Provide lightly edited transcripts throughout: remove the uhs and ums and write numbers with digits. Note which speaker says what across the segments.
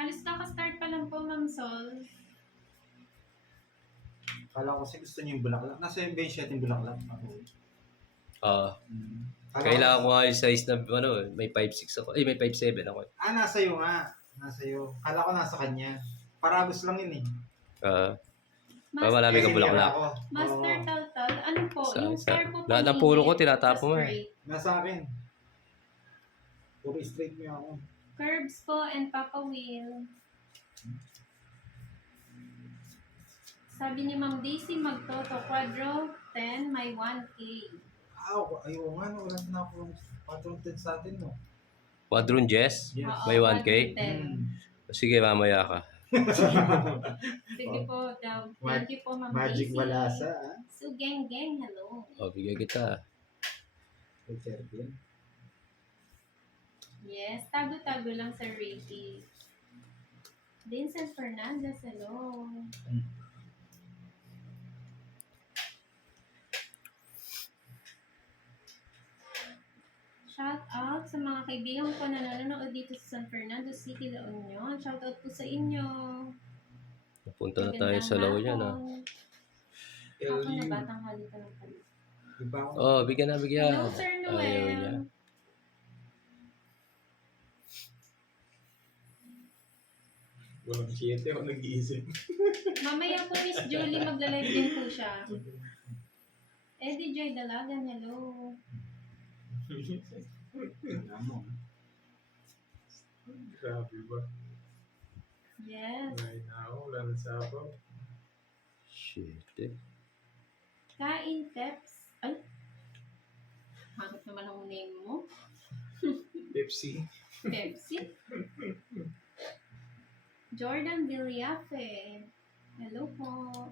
Speaker 1: Halos kaka-start pa lang po, Ma'am Sol.
Speaker 2: Kala ko kasi gusto niyo yung bulaklak. Nasa yung bench yung bulaklak.
Speaker 3: Kailangan ko nga yung size na, may 5'6 ako. May 5'7 ako.
Speaker 2: Nasa iyo nga. Nasa iyo. Kala ko nasa kanya. Parabos lang yun eh.
Speaker 3: Marami kang bulaklak.
Speaker 1: Master Taltal, ano po? Yung star po
Speaker 3: Lahat ng puro ko, tinatapo mo
Speaker 2: Nasa akin. Puro straight mo ako.
Speaker 1: Curves po and Papa Will. Sabi ni Ma'am Daisy Magtoto, Quadro 10, may 1K.
Speaker 2: Ayaw nga, no. Wala na ako yung patron 10 sa atin, no.
Speaker 3: Quadron Jess?
Speaker 2: Yes.
Speaker 3: May 1K? Sige, mamaya ka.
Speaker 1: Sige po daw. Thank you po, Ma'am
Speaker 2: Magic
Speaker 1: Daisy.
Speaker 2: Balasa,
Speaker 1: So, gang, hello.
Speaker 3: Bigay kita.
Speaker 1: Yes, tago-tago lang sa Ricky. Vincent Fernandez, hello. Shout out sa mga kaibigan ko na nanonood dito sa San Fernando City, La Union. Shout out po sa inyo.
Speaker 3: Napunta na tayo sa law niya na.
Speaker 1: Ako na batang halika ng palit.
Speaker 3: Bigyan na, bigyan.
Speaker 1: Hello, Sir Noel.
Speaker 3: Ayaw niya.
Speaker 4: Walang 7 ako nag-iisip.
Speaker 1: Mamaya po, Miss Julie, magla-live din po siya. Eddie Joy Dalagan, hello.
Speaker 4: Grabe ba?
Speaker 1: Yes.
Speaker 4: Right now, wala na sabaw.
Speaker 3: Shit
Speaker 1: Kain Peps. Ay. Hangat naman ang name mo.
Speaker 4: Pepsi.
Speaker 1: Pepsi. Jordan Villafe. Hello po.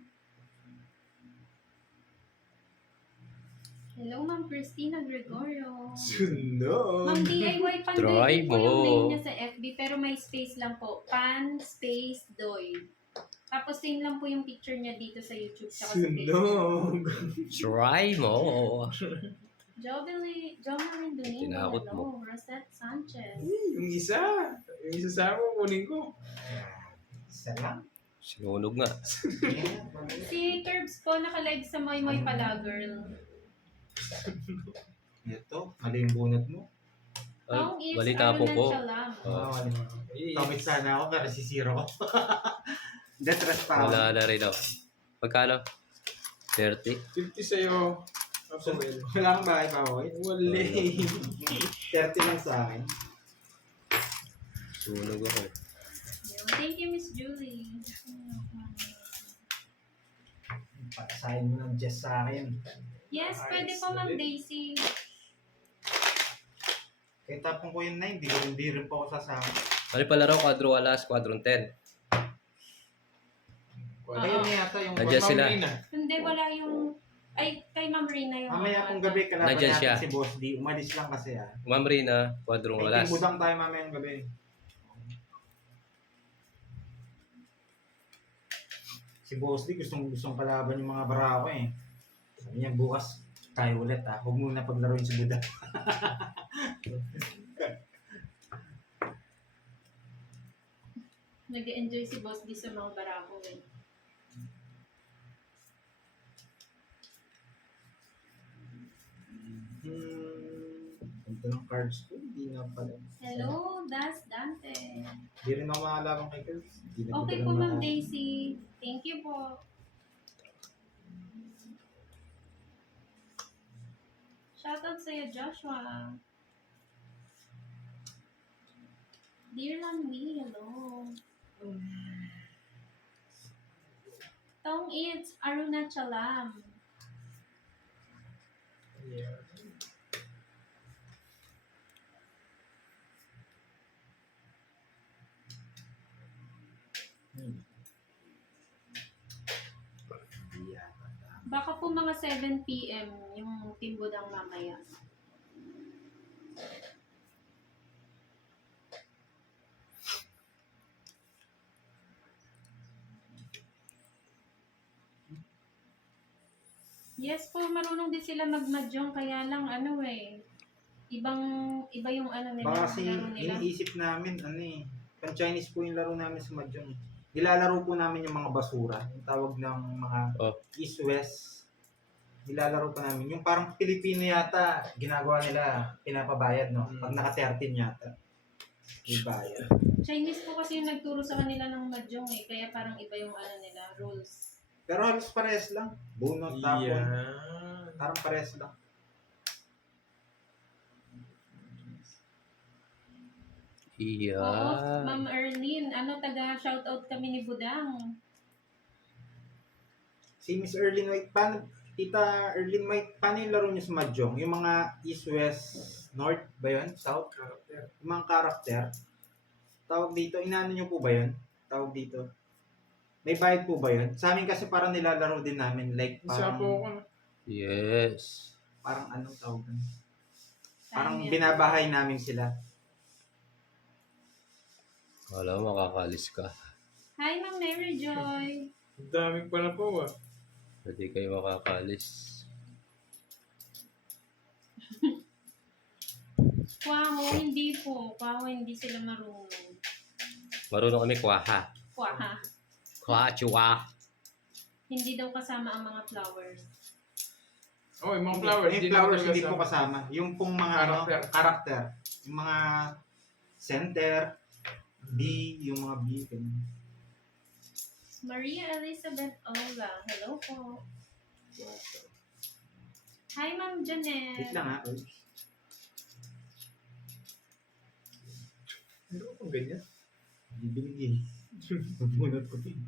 Speaker 1: Hello, Ma'am Christina Gregorio.
Speaker 4: Sunog!
Speaker 1: Ma'am DIY Pandoy po yung name niya sa FB, pero may space lang po. Pan space doy. Tapos same lang po yung picture niya dito sa YouTube tsaka sa Facebook.
Speaker 4: Sunog!
Speaker 3: Try mo.
Speaker 1: Jovelyn Domingo,
Speaker 3: Tinakot
Speaker 1: hello. Rosette Sanchez.
Speaker 4: Yung isa sa ako, kunin ko.
Speaker 2: Isa lang.
Speaker 3: Sinunog nga.
Speaker 1: Si Curbs po nakalive sa Moy Moy pala, girl.
Speaker 2: Ito, mali yung bunot mo.
Speaker 1: Taong is
Speaker 3: balita po po.
Speaker 2: Tomit sana ako, pero sisiro ko. Detress pa ako.
Speaker 3: Wala na rin ako. Magkano? 30?
Speaker 4: 50 sa'yo.
Speaker 2: So, wala kang bahay pa ako.
Speaker 4: Wala.
Speaker 2: 30 lang sa akin.
Speaker 3: Sunog ako eh.
Speaker 1: Thank you, Miss Julie.
Speaker 2: Pasahin mo ng Jess sa akin.
Speaker 1: Yes, pwede po, Ma'am Daisy.
Speaker 2: Kaya tapong ko yung 9, hindi rin po ako sasama.
Speaker 3: Ano pala raw? Quadro alas, quadron 10.
Speaker 2: Kayo na yata yung...
Speaker 3: Nandiyan sila.
Speaker 1: Hindi, wala yung... Ay, kay Ma'am Rina yung...
Speaker 2: Mamaya pong gabi, kalaban
Speaker 3: Nandiyan
Speaker 2: natin
Speaker 3: siya.
Speaker 2: si Boss D. Umalis lang kasi
Speaker 3: Ma'am Rina, quadrong
Speaker 2: May
Speaker 3: alas.
Speaker 2: timbudang tayo mamaya ng gabi. Si Boss D, gustong kalaban yung mga barako eh. Sabi niya, bukas tayo ulit Huwag muna paglaruin si Buda.
Speaker 1: Nag-enjoy si Boss D sa mga barako eh.
Speaker 2: Punta ng cards ko, hindi na pala.
Speaker 1: Hello, Das Dante.
Speaker 2: Hindi rin ako makalaban kay Cards.
Speaker 1: Okay po, Ma'am Daisy. Thank you po. Shoutout sa'yo, Joshua. Dear Lanwi, hello. Tong it's Aruna Chalam.
Speaker 4: Yeah.
Speaker 1: Baka po mga 7 p.m. yung timbudang mamaya. Yes po, marunong din sila mag-mahjong, kaya lang iba yung ano nila.
Speaker 2: Baka kasi
Speaker 1: laro nila.
Speaker 2: iniisip namin, Pan-Chinese po yung laro namin sa Mahjong. Nilalaro po namin yung mga basura. Yung tawag ng mga
Speaker 3: Oh.
Speaker 2: East-West. Nilalaro po namin. Yung parang Pilipino yata, ginagawa nila, pinapabayad, no? Pag naka-13 yata. Ibayad.
Speaker 1: Chinese po kasi yung nagturo sa kanila ng mahjong eh. Kaya parang iba yung ano nila, rules.
Speaker 2: Pero halos parehas lang. Bunot, tapon.
Speaker 4: Yan.
Speaker 2: Parang parehas lang.
Speaker 3: Iya.
Speaker 1: Oo, Ma'am Erlene, taga-shoutout kami ni Budang.
Speaker 2: Si Miss Erlyn White, Tita Erlyn White, paano yung laro niyo sa Mahjong? Yung mga East, West, North ba yun? South?
Speaker 4: Character.
Speaker 2: Yung mga karakter. Tawag dito, inaano niyo po ba yun? Tawag dito. May bayad po ba yun? Sa amin kasi parang nilalaro din namin. Like,
Speaker 4: Isa po ako.
Speaker 2: parang,
Speaker 3: Yes.
Speaker 2: parang anong tawag doon? Parang
Speaker 1: Saan yan?
Speaker 2: binabahay namin sila.
Speaker 3: Wala, makakalis ka.
Speaker 1: Hi, Ma'am Mary Joy.
Speaker 4: Ang dami pa na po ah.
Speaker 3: Hindi kayo makakalis.
Speaker 1: Kwaho, hindi po. Kwaho, hindi sila marunong.
Speaker 3: Marunong kami kwaha.
Speaker 1: Kwaha.
Speaker 3: Kwaha, chua.
Speaker 1: Hindi daw kasama ang mga flowers.
Speaker 4: Oh, yung mga flowers.
Speaker 2: Yung
Speaker 4: na
Speaker 2: flowers
Speaker 4: talaga
Speaker 2: hindi
Speaker 4: sa-
Speaker 2: po kasama. Yung pong mga
Speaker 4: Karakter.
Speaker 2: karakter. Yung mga center, B, yung mga B. ganun.
Speaker 1: Maria Elizabeth Ola. Hello po. Hi, Ma'am Janet.
Speaker 2: Wait lang ha. Uy.
Speaker 4: Ano kung ganyan?
Speaker 2: Bibilig eh. Bunot ko din.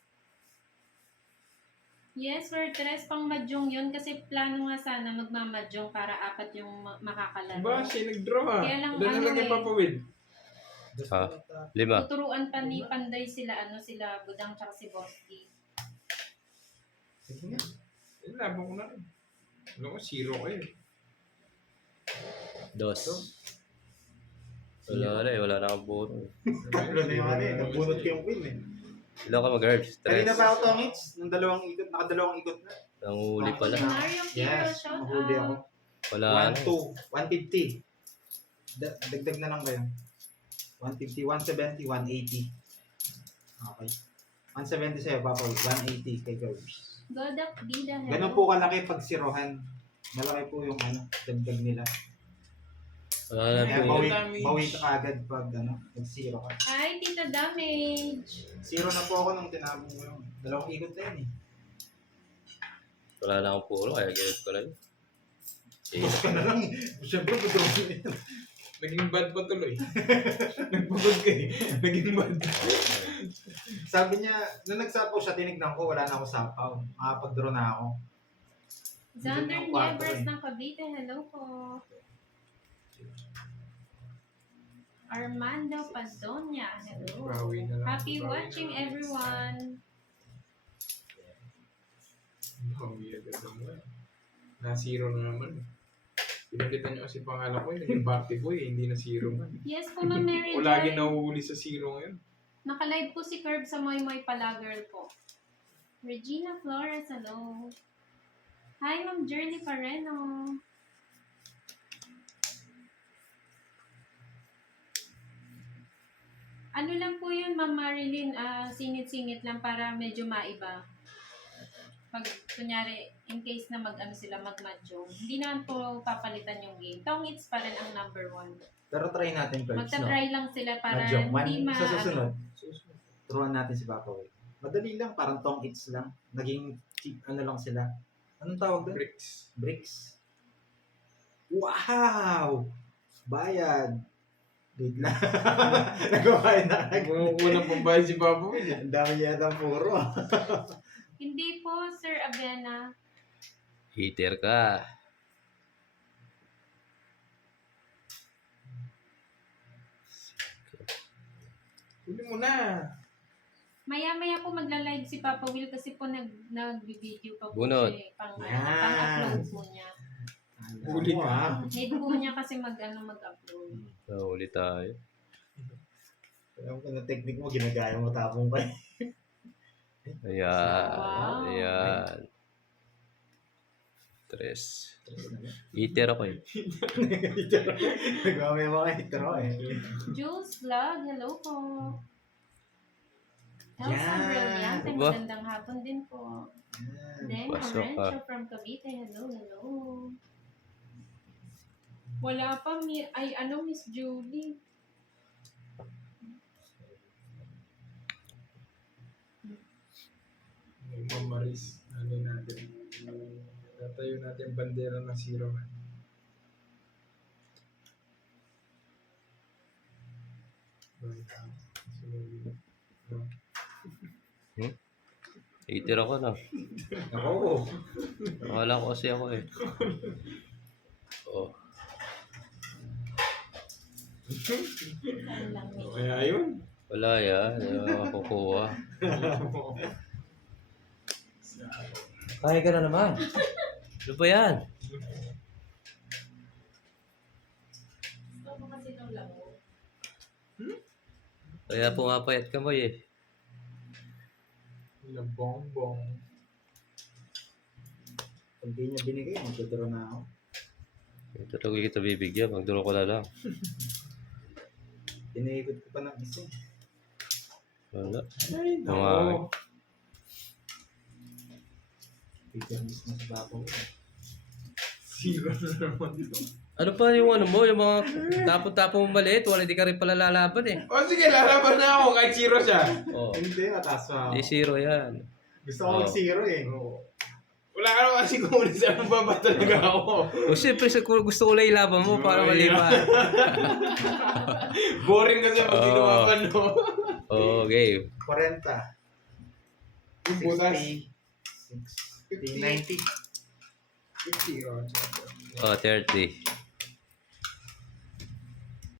Speaker 1: Yes, for tres pang mahjong yun kasi plano nga sana magmamahjong para 4 yung makakalaro.
Speaker 4: Ba, siya nag-draw ha.
Speaker 1: Kaya lang,
Speaker 4: Ilan
Speaker 1: ano
Speaker 4: na lang
Speaker 1: eh.
Speaker 4: yung papawid?
Speaker 3: Ha? 5.
Speaker 1: Tuturuan pa ni Panday sila, sila Budang tsaka si Bosti.
Speaker 2: Sige nga.
Speaker 4: Ayun, laban ko na rin. Ano ko, 0 kayo.
Speaker 3: 2. Wala na eh. Wala na akong buto.
Speaker 2: Tatlo na yung ano eh. Nabunot ko yung win eh.
Speaker 3: Ilan ka mag-herbs?
Speaker 2: Kanina
Speaker 3: 3.
Speaker 2: ba ako tongits? Nung dalawang ikot, nakadalawang ikot na.
Speaker 3: Nanguli pala.
Speaker 1: Mario Kiro,
Speaker 2: Yes,
Speaker 1: shout
Speaker 2: mahuli ako.
Speaker 1: out.
Speaker 3: Wala na.
Speaker 2: 150. Dagdag na lang ba yun? 150, 170, 180. Okay. 170 sa'yo, Papa. 180 kay Garbs.
Speaker 1: Godak Dida, hello.
Speaker 2: Ganun po kalaki pag sirohan. Malaki po yung dagdag nila.
Speaker 3: Wala na
Speaker 2: Kaya
Speaker 3: po.
Speaker 2: bawi ka agad pag nag-zero ka.
Speaker 1: Hi, Tita Damage.
Speaker 2: Zero na po ako nung tinabong mo yung dalawang ikot na yun eh.
Speaker 3: Wala na akong puro. Kaya ganit ko na yun.
Speaker 2: Tapos ka na lang eh. Siyempre, budrong mo yun.
Speaker 4: Naging bad pa tuloy. Nagpagod ka eh. Naging bad.
Speaker 2: Sabi niya, nung nagsapaw siya, tinignan ko, wala na ako sapaw. Makapag-draw na ako.
Speaker 1: Xander
Speaker 2: Hindi na kwarto
Speaker 1: Niebres
Speaker 2: eh.
Speaker 1: ng Cavite, hello po. Armando Padonia, hello.
Speaker 4: Bawi na lang.
Speaker 1: Happy
Speaker 4: Bawi
Speaker 1: watching
Speaker 4: na lang.
Speaker 1: everyone.
Speaker 4: Bawi agad naman. Na-0 na naman. Pinalitan niyo kasi pangalan ko, naging party boy, hindi na 0 man.
Speaker 1: Yes po, Ma'am Mary
Speaker 4: O lagi
Speaker 1: Joy.
Speaker 4: nahuhuli sa 0 ngayon.
Speaker 1: Nakalive po si Curb sa Moy Moy Pala Girl po. Regina Flores, hello. Hi, Ma'am Jerly Pareno. Ano lang po yun, Ma'am Marilyn, singit-singit lang para medyo maiba. Pag, kunyari, in case na sila mag-mahjong, hindi naman po papalitan yung game. Tongits pa rin ang number 1.
Speaker 2: Pero try natin first, no?
Speaker 1: Magta-try lang sila para
Speaker 2: Mahjong.
Speaker 1: hindi
Speaker 2: Sa susunod,
Speaker 4: Susunod.
Speaker 2: turuan natin si Papa Will. Madali lang, parang tong hits lang. Naging, lang sila. Anong tawag doon?
Speaker 4: Bricks.
Speaker 2: Bricks. Wow! Bayad. Wait lang. Nagbabayad na agad.
Speaker 4: Kumukuha ng pambayad si Papa Will.
Speaker 2: Ang dami yata puro.
Speaker 1: Hindi po, Sir Abena.
Speaker 3: Heater ka.
Speaker 4: Huli mo na.
Speaker 1: Maya-maya po magla-live si Papa Will kasi po nag-video pa po
Speaker 3: Bunot.
Speaker 1: siya.
Speaker 2: Yan.
Speaker 1: Pang-upload po niya.
Speaker 4: Huli
Speaker 2: mo ah.
Speaker 1: Need po niya kasi mag-upload.
Speaker 3: Nahuli tayo.
Speaker 2: Alam ko na technique mo, ginagaya mo tapong pa.
Speaker 3: Ayan.
Speaker 1: Wow.
Speaker 3: Ayan. Tres.
Speaker 2: Tres na ba?
Speaker 3: Eater ako eh.
Speaker 2: Nagmamay mga hitero eh.
Speaker 1: Jules Vlog, hello po. Elsa
Speaker 2: Yan.
Speaker 1: Brillante,
Speaker 3: Ba?
Speaker 1: magandang hapon din po.
Speaker 2: Yan.
Speaker 1: Then,
Speaker 3: Pasok ka.
Speaker 1: Orencho from Cavite, hello, hello. Wala pa, Miss Julie.
Speaker 4: Mamaris. Ano natin. Tatayo natin yung bandera ng zero man.
Speaker 3: Eater ako na.
Speaker 2: Ako.
Speaker 3: Akala ko kasi ako eh. Oh.
Speaker 1: Ano lang, Miss.
Speaker 4: Kaya yun.
Speaker 3: Wala yan. Hindi ako makukuha. Kaya ka na naman. Ano ba yan?
Speaker 1: Gusto ko kasi itong labo.
Speaker 3: Kaya pumapayat ka mo eh.
Speaker 4: Bongbong.
Speaker 2: Pag di niya binigay, magdodoro na ako.
Speaker 3: Ito talaga kita bibigyan. Magduro ko na lang.
Speaker 2: Iniikot ko pa ng isa.
Speaker 3: Wala.
Speaker 4: Ay,
Speaker 3: Mga-
Speaker 4: nako.
Speaker 2: Peter miss na sa bapo.
Speaker 4: Zero na naman ito.
Speaker 3: Ano pa yung ano mo? Yung mga tapon-tapon mo maliit. Wala di ka rin pala lalaban eh.
Speaker 4: O sige, lalaban na ako kahit zero siya.
Speaker 3: Oh.
Speaker 2: Hindi, mataas pa ako.
Speaker 3: Di zero yan.
Speaker 2: Gusto ko
Speaker 3: Oh.
Speaker 2: mag-zero eh.
Speaker 4: Oo. Wala ka naman kasi kung ulit saan baba talaga ako.
Speaker 3: O siyempre gusto ko lang ilaban mo para malima.
Speaker 4: Boring kasi pag
Speaker 3: Oo.
Speaker 4: ginawa ka, no?
Speaker 3: Oh, game.
Speaker 2: 40.
Speaker 4: Yung butas.
Speaker 2: 60. 90.
Speaker 4: 50. Oh,
Speaker 3: Oh, 30.